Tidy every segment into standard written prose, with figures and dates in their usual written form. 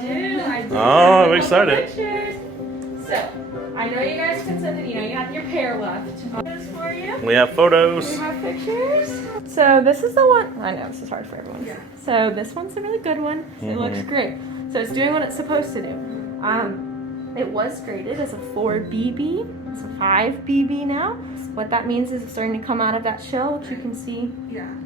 do. Oh, I'm excited. Pictures. So, I know you guys consented, you have your pair left. Photos for you. We have photos. We have pictures. So this is the one, I know this is hard for everyone. Yeah. So this one's a really good one. It looks great. So it's doing what it's supposed to do. It was graded as a 4 BB. It's a 5 BB now. What that means is it's starting to come out of that shell, which you can see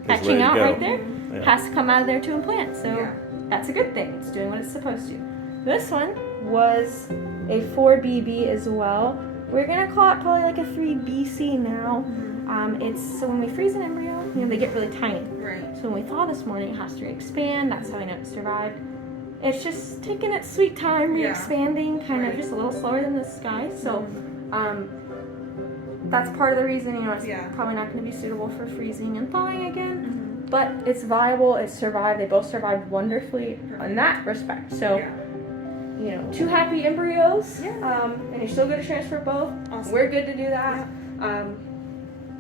hatching out right there. Yeah. Has to come out of there to implant. So that's a good thing. It's doing what it's supposed to. This one was a 4 BB as well. We're gonna call it probably like a 3 BC now. So when we freeze an embryo, they get really tiny. Right. So when we thaw this morning, it has to expand. That's how we know it survived. It's just taking its sweet time, re-expanding, kind of just a little slower than this guy. So that's part of the reason, it's probably not going to be suitable for freezing and thawing again. But it's viable. It survived. They both survived wonderfully in that respect. So. 2 happy embryos, and you're still good to transfer both. Awesome. We're good to do that.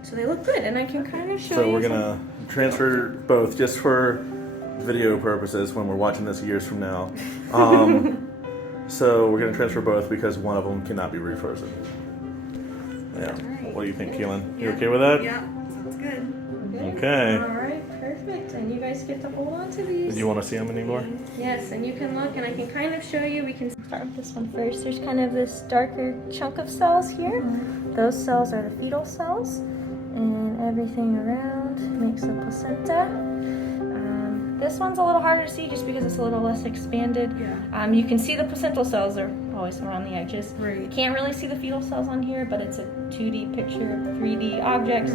So they look good, and I can kind of show you. So we're gonna transfer both just for video purposes when we're watching this years from now. So we're gonna transfer both because one of them cannot be refrozen. Yeah. Right. What do you think, Kalyn? You okay with that? Yeah, sounds good. Okay. All right, perfect. And you guys get to hold on to these. Do you want to see them anymore? Yes, and you can look, and I can kind of show you. We can start with this one first. There's kind of this darker chunk of cells here. Those cells are the fetal cells, and everything around makes the placenta. This one's a little harder to see just because it's a little less expanded. You can see the placental cells are always around the edges. Right. You can't really see the fetal cells on here, but it's a 2D picture, 3D object, so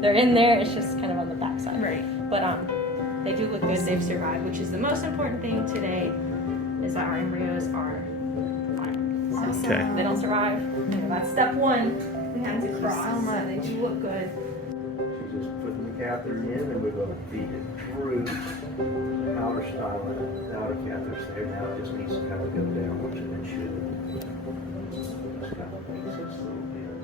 they're in there. It's just kind of on the back side. Right. But they do look good. They've survived, which is the most important thing today, is that our embryos are fine. So if they don't survive, that's step one. We have to cross. So they do look good. Just putting the catheter in, and we're going to feed it through outer style. The outer catheter's there now. It just needs to kind of go down, which it should. Just kind of makes this a little bit.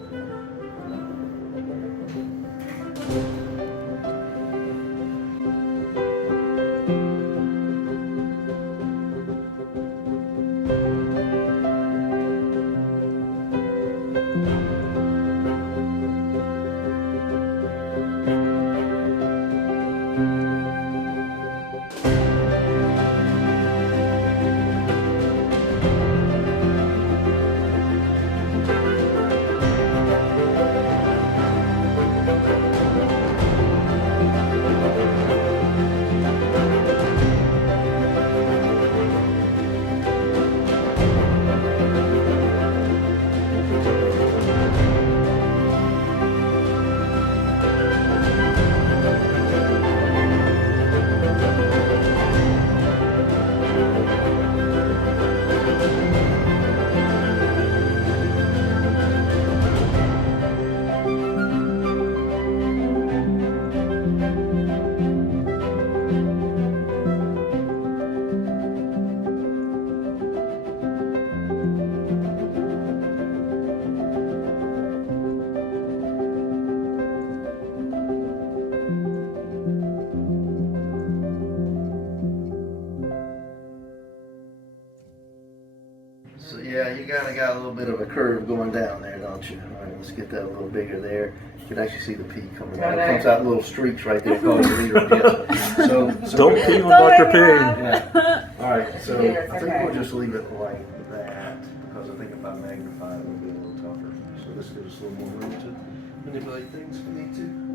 So yeah, you kind of got a little bit of a curve going down there, don't you? All right, let's get that a little bigger there. You can actually see the pea coming out. It comes out in little streaks right there called the leader pits. So don't pee on Dr. P. Yeah. All right, so I think we'll just leave it like that because I think if I magnify it, it'll be a little tougher. So this gives us a little more room to manipulate things if we need to.